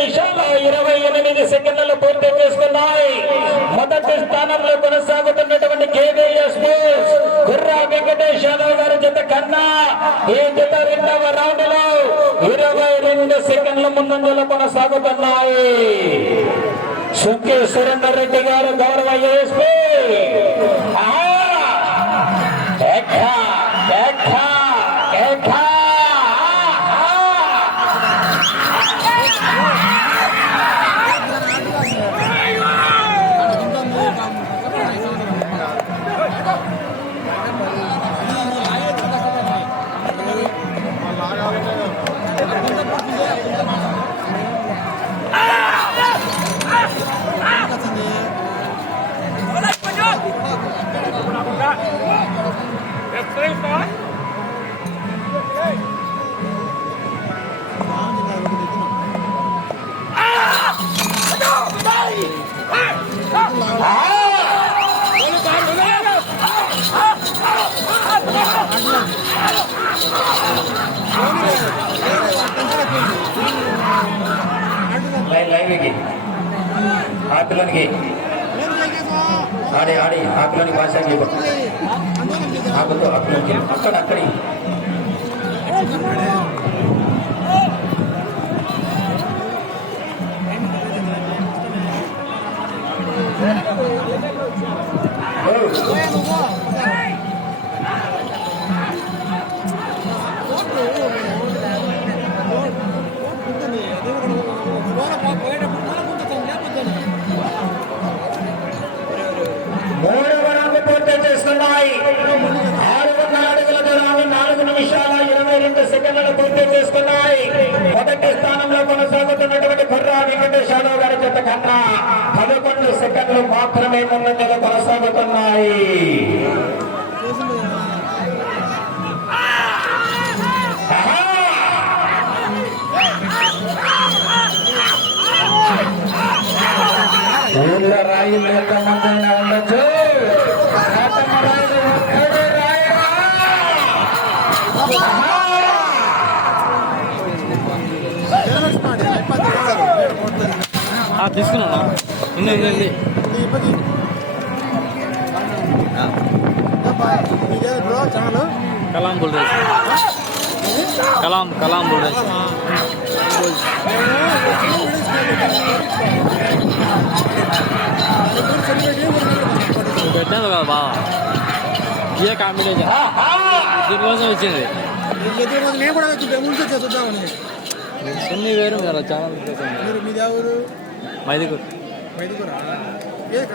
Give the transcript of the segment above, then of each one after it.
నిమిషాల 28 సెకండ్లు పూర్తి చేసుకున్నాయి. మొదటి స్థానంలో కొనసాగుతున్నటువంటి కేవీఎస్ స్పోర్ట్స్ గుర్రా వెంకటేష్ యాదవ్ గారి జత కన్నా ఈ జత రెండవ రౌండ్ లో 22 సెకండ్ల ముందంజలో కొనసాగుతున్నాయి. సుంకే సురేందర్ రెడ్డి గారు గౌరవ ఎస్పీ ఆకులోనికి ఆడి ఆడి ఆకులోని భాష ఆకుతో ఆకులోనికి అక్కడ అక్కడి మూడవ రౌండ్ పూర్తి చేస్తున్నాయి. 6 అడుగుల దూరాన్ని 4 నిమిషాల 22 సెకండ్లను పూర్తి చేసుకున్నాయి. మొదటి స్థానంలో కొనసాగుతున్నటువంటి గుర్రా వెంకటేష్ యాదవ్ గారి జత కన్నా 11 సెకండ్లు మాత్రమే ముందంజలో కొనసాగుతున్నాయి. ఊళ్ళో రాయిలు ఎంతమందైనా ఉండొచ్చు, తీసుకున్నా కలాం బోల్ కలాం బోల్ పెట్టాను కదా బాగా ఏ కాంబినేషన్ దీనికోసం వచ్చింది. నేను కూడా చూద్దామని సున్ని వేరు కదా ఛానల్ మీది ఎవరు మైదుకూరు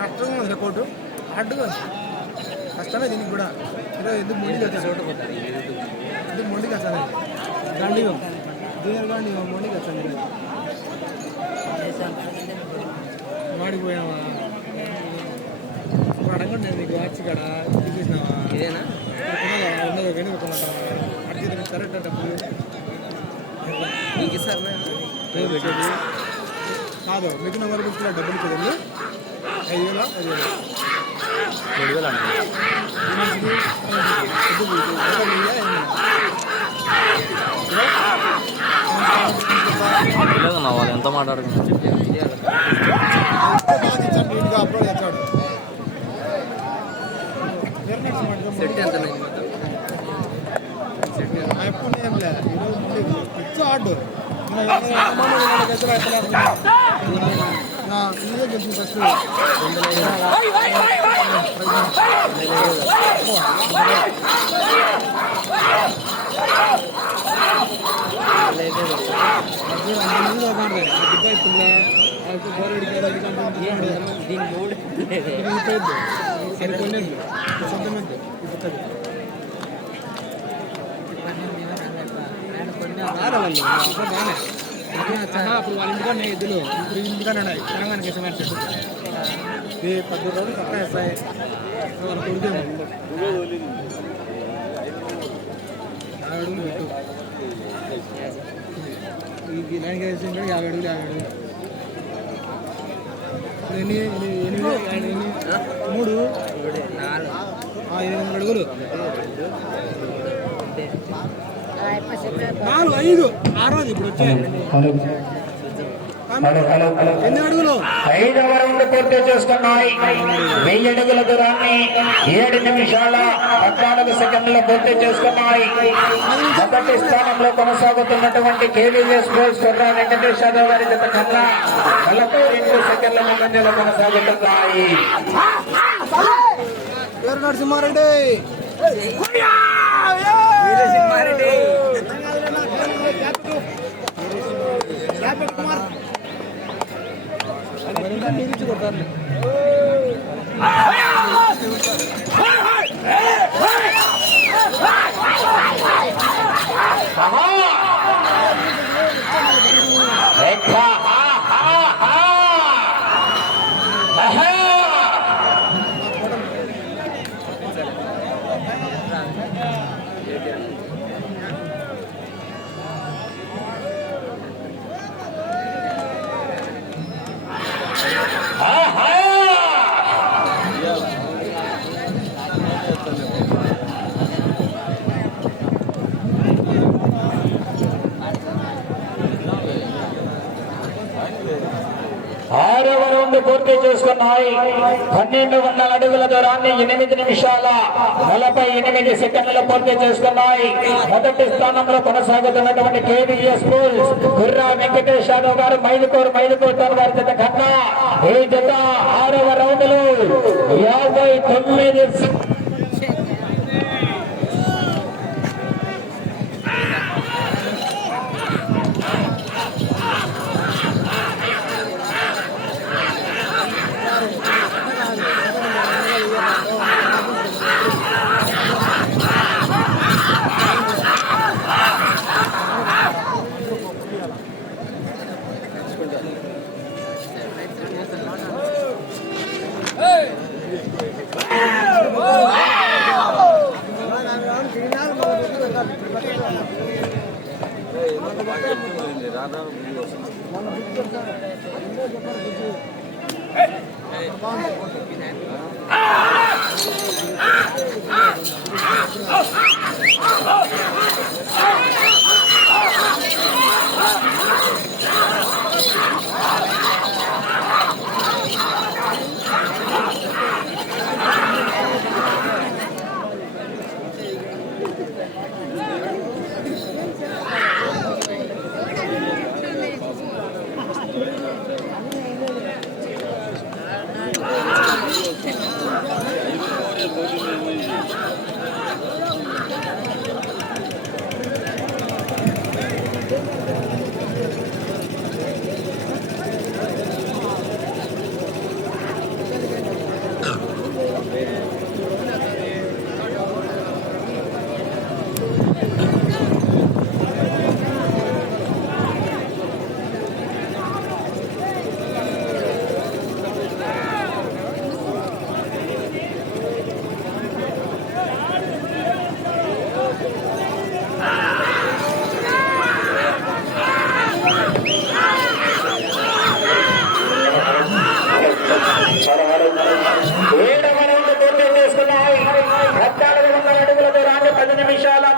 కష్టంగా ఉంది కోర్టు అడ్డుగా కష్టమే దీనికి కూడా ఎందుకు మొండికి వచ్చా చోట ఎందుకు మొండికి వచ్చాను గాంధీ జూనియర్ గాంధీ మొండికి వచ్చాను మాడిపోయావా ఇప్పుడు అడగండి నేను నీకు వాచి కాడ చూపించినావా ఇదేనా ఉండదు వెనుక కొనుంటావా అడిగి కరెక్ట్ డబ్బులు పెట్టేది కాదు మిగిలిన వరకు డబ్బులు కదండి 5,000 లేదన్నా వాళ్ళు ఎంత మాట్లాడుకున్నారు అప్లోడ్ చేస్తాడు ఎప్పుడు ఏం లేదు పిచ్చ ఆర్డు ఇదే గెలిచింది ఫస్ట్ సరిపోలేదు సొంతమంది అప్పుడు వాళ్ళ ఇంటికానే ఎద్దులు ఇప్పుడు ఇంటికానే ఉన్నాయి తెలంగాణకి వేసే చెట్టు ఇది 10 రోజులు తప్ప వేస్తాయి వాళ్ళ కొడుకేమో 50 అడుగులు పెట్టు ఈ లైన్కి వేసి 50 అడుగులు 50 అడుగులు ఎన్ని 3 8 అడుగులు 4 5 6 ఇప్పుడు వచ్చాయి ఎన్ని అడుగులు 5వ రౌండ్ పూర్తి చేసుకున్నాయి. 1000 అడుగుల దూరాన్ని 7 నిమిషాల 14 సెకండ్లు పూర్తి చేసుకున్నాయి. మొదటి స్థానంలో కొనసాగుతున్నటువంటి కేవీఎస్ స్పోర్ట్స్ కుర్రా వెంకటేష్ యాదవ్ గారి జత కన్నా 42 సెకండ్ల ముందంజలో కొనసాగుతున్నాయి. పేరు నరసింహారెడ్డి కొడతారు. ఆరవ రౌండ్ పూర్తి చేసుకున్నాయి. 1200 అడుగుల దూరాన్ని 8 నిమిషాల 48 సెకండ్లు పూర్తి చేసుకున్నాయి. మొదటి స్థానంలో కొనసాగుతున్నటువంటి కేవీఎస్ స్పోర్ట్స్ కుర్రా వెంకటేష్ యాదవ్ గారు మైదుకూరు వారి జత కన్నా ఈ జత 6వ రౌండ్ లో 59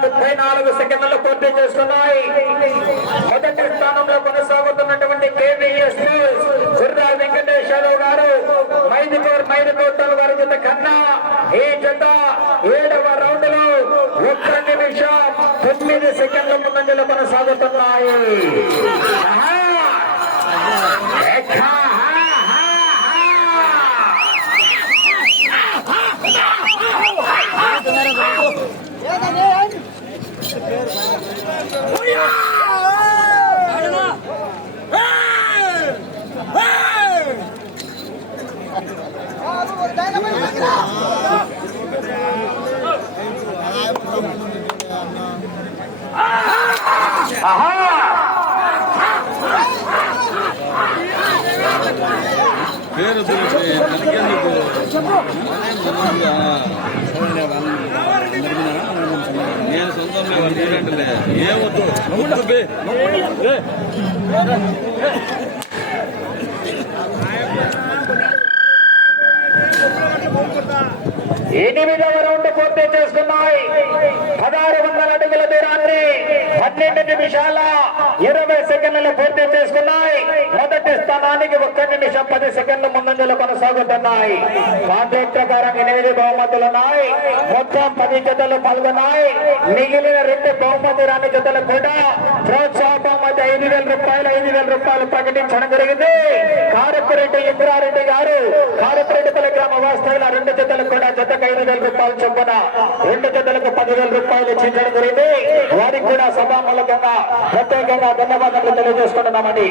34 సెకండ్లలో పూర్తి చేసుకున్నాయి. మొదటి స్థానంలో కొనసాగుతున్నటువంటి కేవీఎస్ కుర్రా వెంకటేష్ యాదవ్ గారు మైదుకూరు గారి జత కన్నా ఈ జత 7వ రౌండ్ లో 1 నిమిషం 9 సెకండ్ల ముందంజలో కొనసాగుతున్నాయి. పేరు నేను సొంతంగా పేరంటలే ఏమొద్దు 8వ రౌండ్ పూర్తి చేసుకున్నాయి. 1600 అడుగుల దూరాన్ని 12 నిమిషాల 20 సెకండ్లు పూర్తి చేసుకున్నాయి. మొదటి స్థానానికి 1 నిమిషం 10 సెకండ్ల ముందంజలో కొనసాగుతున్నాయి. కాంట్రాక్ట్ ప్రకారం 8 బహుమతులు ఉన్నాయి. మొత్తం 10 జతలు పాల్గొన్నాయి. మిగిలిన 2 బహుమతి రాని జతలు కూడా ప్రోత్సాహ బహుమతి 5,000 రూపాయలు 5,000 రూపాయలు ప్రకటించడం జరిగింది. కారపురెడ్డి ఇంద్రారెడ్డి గారు కారపురెడ్డిపల్లి గ్రామ వాస్తవుల 2 జతలకు కూడా జతకు 5,000 రూపాయలు చొప్పున 2 జతలకు 10,000 రూపాయలు ఇచ్చించడం జరిగింది. వారికి కూడా సభామూలకంగా ప్రత్యేకంగా ధన్యవాదాలు తెలియజేసుకుంటున్నామండి.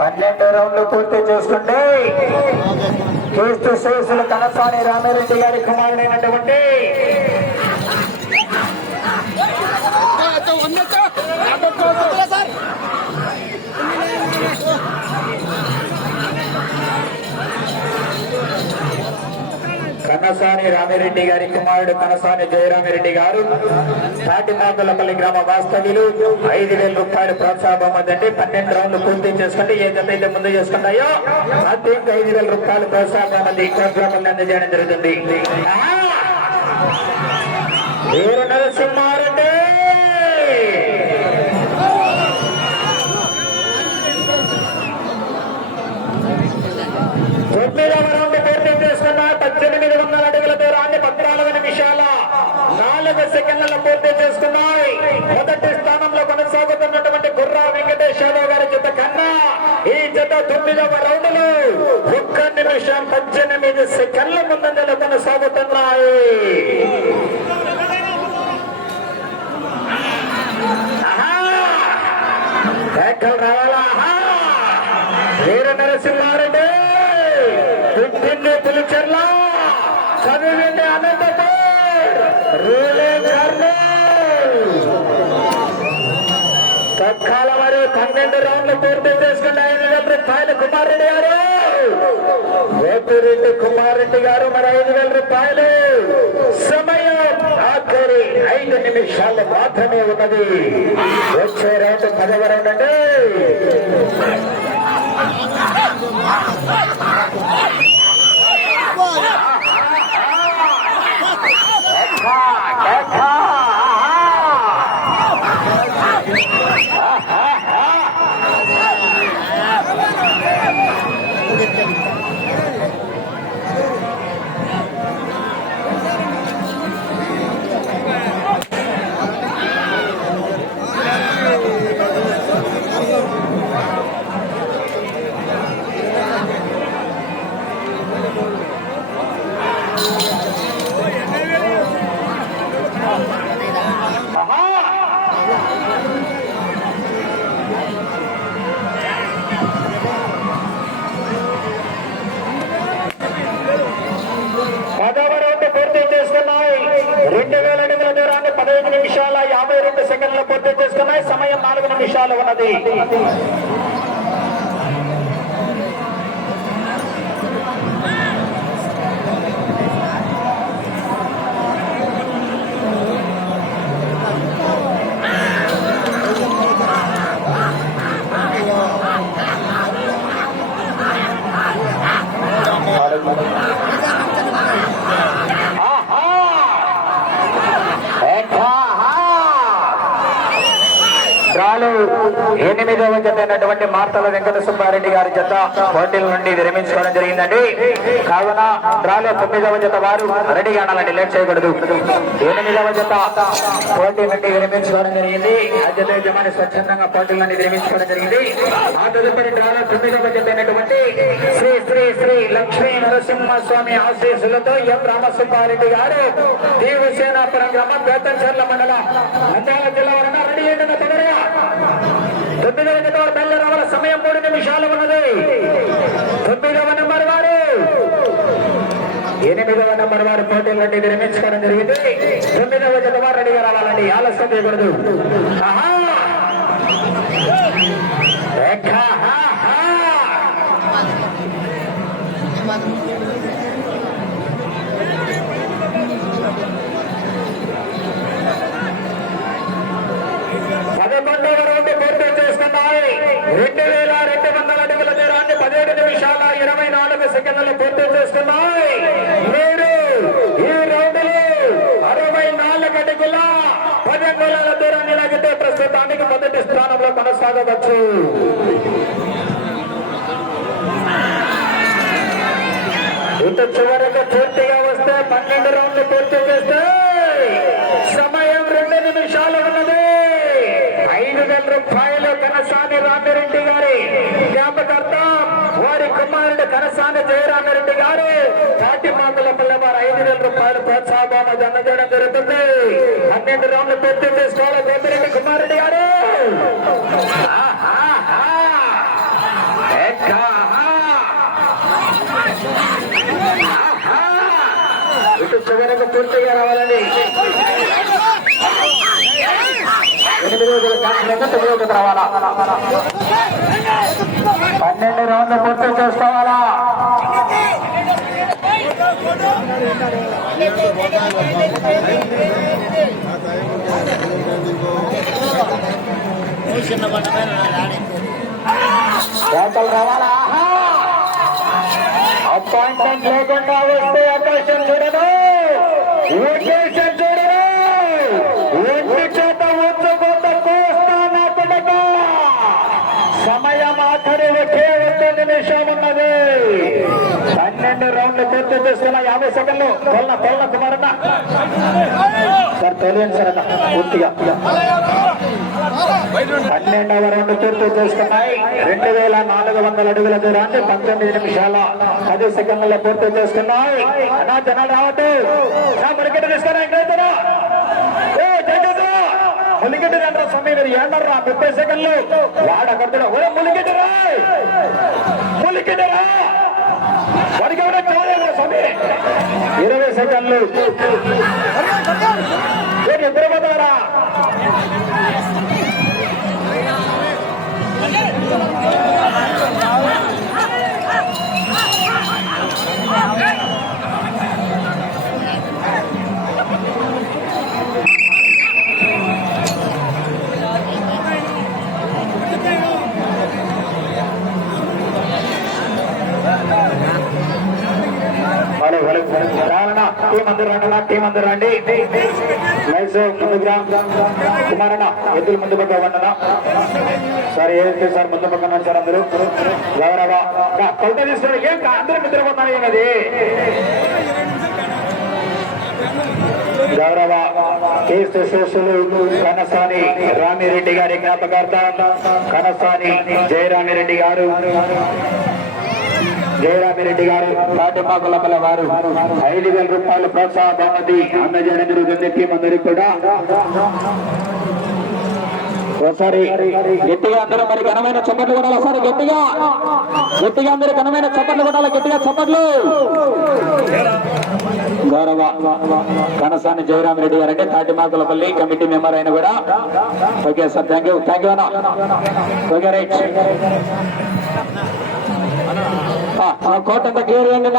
పన్నెండు రౌండ్లు పూర్తి చేసుకుంటే క్రీస్తు శేషులు కనసాని రామిరెడ్డి గారి కుమారుడైనటువంటి కనసాని రామిరెడ్డి గారి కుమారుడు కనసాని జయరామిరెడ్డి గారు తాటిమాకులపల్లి గ్రామ వాస్తవ్యులు 5,000 రూపాయలు ప్రోత్సాహ బహుమతి అండి. 12 రౌండ్లు పూర్తి చేసుకుంటే ఏ జత అయితే ముందు చేసుకున్నాయో అది 5,000 రూపాయలు ప్రోత్సాహ బహుమతి కార్యక్రమాన్ని అందజేయడం జరుగుతుంది. వీర నరసింహారెడ్డి తొమ్మిదవ రౌండ్ పూర్తి చేసుకున్న 1800 అడుగుల దూరాన్ని 14 నిమిషాల 4 సెకండ్లలో పూర్తి చేసుకున్నాయి. మొదటి స్థానంలో కొనసాగుతున్నటువంటి గుర్రా వెంకటేష్ యాదవ్ గారి జత కన్నా ఈ జత 9వ రౌండ్ లో 1 నిమిషం 18 సెకండ్ల ముందంజలో కొనసాగుతున్నాయి. రావాలా వీర నరసింహారెడ్డి పుట్టింది పులిచెర్ల చదివింది అనంతపూర్ తత్కాల మరియు 12 రౌండ్లు పూర్తి చేసుకున్న 5,000 రూపాయలు కుమారెడ్డి గారు వేపిరెడ్డి కుమారెడ్డి గారు మరి 5,000 రూపాయలు. సమయం ఆఖరి 5 నిమిషాలు మాత్రమే ఉన్నది. వచ్చే రౌండ్ 10వ రౌండ్ అండి. పూర్తి చేసుకున్నాయి. సమయం 4 నిమిషాలు ఉన్నది. ఎనిమిదవ జత అయినటువంటి మార్తల వెంకట సుబ్బారెడ్డి గారి జత పోటీల నుండి విరమించుకోవడం జరిగిందండి. కావున డ్రాలో 9వ జత వారు రెడీగా ఉండాలండి, లేట్ చేయకూడదు. 8వ జత పోటీ నుండి విరమించుకోవడం జరిగింది. ఆ జత యజమాని స్వచ్ఛందంగా పోటీల నుండి విరమించుకోవడం జరిగింది. ఆ తదుపరి డ్రాలో 9వ జత అయినటువంటి శ్రీ శ్రీ శ్రీ లక్ష్మీ నరసింహస్వామి ఆశీస్సులతో ఎం రామసుబ్బారెడ్డి గారు దేవసేనాపురం గ్రామం బేతంచర్ల మండలం నంద్యాల జిల్లా వలన రెడీ అయిన తొందరగా 9వ జత వారు బయలుదేరాల. సమయం 3 నిమిషాలు ఉన్నది. 9వ నెంబర్ వారు 8వ నెంబర్ వారు పోటీల నుండి విరమించుకోవడం జరిగింది. 9వ జత వారు రెడీగా రావాలండి, ఆలస్యం చేయకూడదు. రౌండ్ పూర్తి చేసుకున్నాయి. 2,200 అడుగుల దూరాన్ని 17 నిమిషాల 24 సెకండ్లు పూర్తి చేస్తున్నాయి. మీరు ఈ రౌండ్లో 64 అడుగుల 10 అంగుళాల దూరాన్ని లాగితే ప్రస్తుతానికి మొదటి స్థానంలో కొనసాగవచ్చు. ఇటు చివరకు పూర్తిగా వస్తే 12 రౌండ్లు పూర్తి చేస్తే సమయం 2 నిమిషాలు ఉన్నది. 5,000 రూపాయలు కనసాని రామిరెడ్డి గారి జ్ఞాపకార్థం వారి కుమారుడు కనసాని జయరామిరెడ్డి గారు తాటిమాకులపల్లి వారు 5,000 రూపాయలు ప్రోత్సాహం అందజేయడం జరుగుతుంది. 12 రౌండ్లు పూర్తి చేసుకోవాలి గోపిరెడ్డి కుమారెడ్డి గారు. ఇటు చివరకు పూర్తిగా రావాలండి. 8 రావాలా, 12 రౌండ్లు పూర్తి చేసుకోవాలా. రావాలా. అపాయింట్మెంట్ లేకుండా వస్తే అవకాశం చూడను, ఉద్దేశం చూడను. ఒంటి చేత ఉంచుకుంట కోస్తానా కొడక. సమయం ఆఖరి ఒకే 1 నిమిషం ఉన్నది. 12 రౌండ్లు పూర్తి చేసుకున్న 50 సెకండ్లు. తొలన కుమారన్న సార్ తెలియదు సార్ అన్న పూర్తిగా. 12వ రౌండ్ పూర్తి చేసుకున్నాయి. 2,400 అడుగుల దూరాన్ని 19 నిమిషాల 10 సెకండ్లలో పూర్తి చేసుకున్నాయి. అన్నా జనాలు రావద్దు, ములికెట్టు తీసుకున్నా ఇంకేనా ములికెట్టు రండి స్వామి. మీరు ఏమన్నా 30 సెకండ్లు వాడకూడదు. ములికెట్టు రా, ములికెట్టు రా, వాడికి ఎవరైనా చూడలేదు స్వామి. 20 సెకండ్లు నిద్రపోతారా. టీం అందరు రండి. కుమారన్న ఎద్దులు ముందు పక్క వండనా సార్. ఏంటి సార్ ముందు పక్కన సార్ అందరూ గౌరవ కొలత తీసుకోండి. ఏం అందరూ నిద్రపోతారు ఏమది. గౌరవ కేసు శేషులు కనసాని రామిరెడ్డి గారి జ్ఞాపకార్థం కనసాని జయరామిరెడ్డి గారు తాటిపాకులపల్లి వారు 5,000 రూపాయలు ప్రోత్సాహ బహుమతి అందజేయడం జరుగుతుంది. టీం అందరికి కూడా ఒకసారి గట్టిగా అందరూ మరి ఘనమైన చప్పట్లు కొట్టాలి. ఒకసారి గట్టిగా అందరూ ఘనమైన చప్పట్లు కొట్టాలి. గట్టిగా చప్పట్లు. గౌరవ కనసాని జయరామిరెడ్డి గారు అంటే తాటిమాకులపల్లి కమిటీ మెంబర్ అయిన కూడా. ఓకే సార్, థ్యాంక్ యూ అన్న. Okay right. కోట అంతా క్లియర్ చేయండి.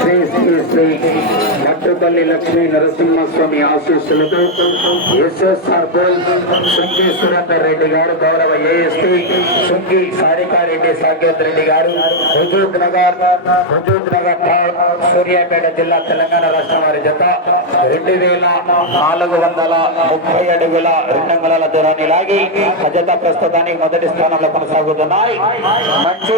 శ్రీ శ్రీ శ్రీ మట్టుపల్లి లక్ష్మీ నరసింహస్వామి ఆశీస్సులతో ఎస్ఎస్ఆర్ సుంకి సురేందర్ రెడ్డి గారు, గౌరవ ఏఎస్పీ సుంకి సారికారెడ్డి సాకేత్ రెడ్డి గారు, హుజూర్ నగర్ సూర్యాపేట జిల్లా తెలంగాణ రాష్ట్రం వారి జత 2,430 అడుగుల 2 అంగుళాల దూరాన్ని లాగి ఆ జత ప్రస్తుతానికి మొదటి స్థానంలో కొనసాగుతున్నాయి. మంచి